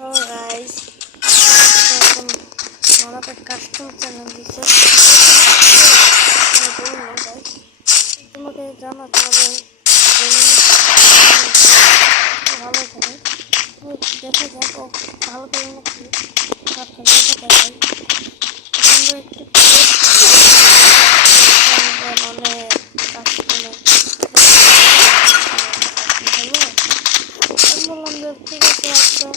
Guys हमारा पे custom channel दिखे তোমাকে জানাতে হবে ভালো করে দেখা যাক ও ভালো করে নাকি দেখা যায় আমরা একটু মানে কাস্টমার বললাম যে ঠিক আছে একটা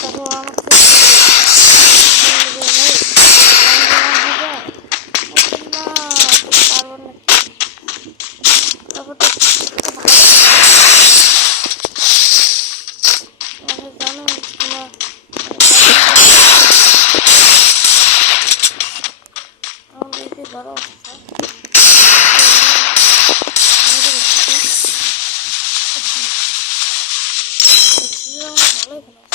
তারপর আমাকে পারবো না তারপর তো জানো আমাদের যে বড় অবস্থা ভালোই ভালো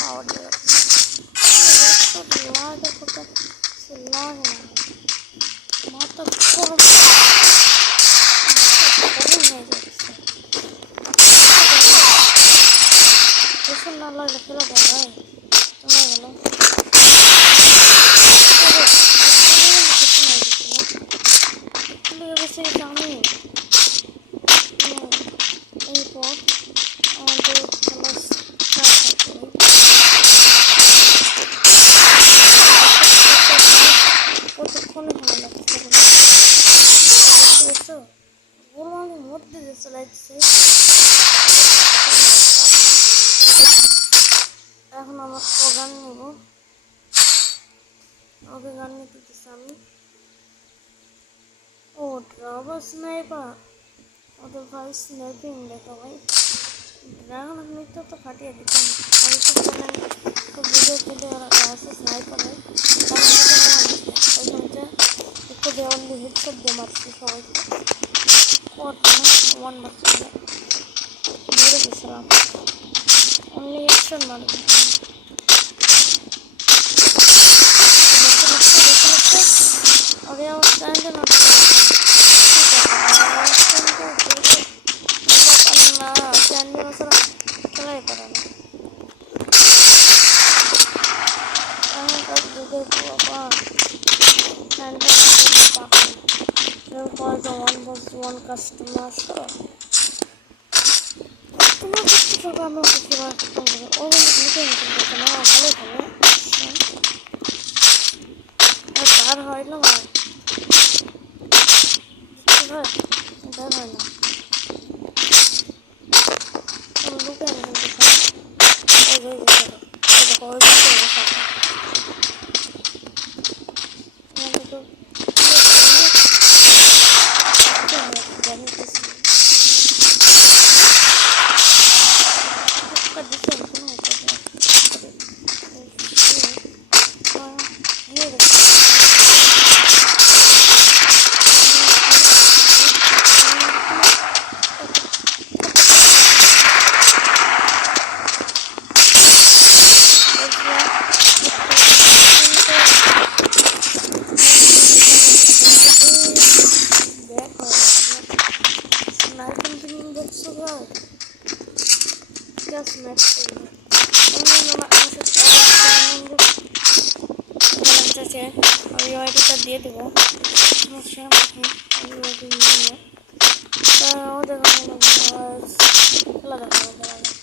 power না লাগলে খেলা ভাই তোমার গেল আমি এই পথ আমাদের খেলা কতক্ষণে ভালো লাগছে বললাম মধ্যে যে চলাইছে এখন আমার তো গান নেব ওকে গান নিতে দিচ্ছি আমি ও ড্রাইভার স্নাইপার ওদের ভাই স্নাইপিং দেখা ভাই ড্রাগন নিতে তো ফাটিয়ে দিতাম আমি তো চ্যানেল তো ভিডিও তুলে ওরা আছে স্নাইপার হয় ওইখানটা একটু দেওয়ালি হেডশট দিয়ে মারছি সবাইকে ওয়ান মারছি মেরে গেছিলাম অনলি হেডশট মারছি अरे वो स्टैंड ना स्टैंड में मसला चला ही पड़ा ना अरे कब दूसरे को अपा स्टैंड में मसला then call the one customer customer किसी प्रकार में किसी बात करेंगे और वो निकलते हैं तो ना हाले चले और बाहर है ना बाहर डर है ना हम लोग क्या करेंगे सर और देखो और just next to me. Only no আছে আমি আইডিটা দিয়ে দেব সমস্যা নেই আমি আইডি নিয়ে তো দেখো খেলা দেখো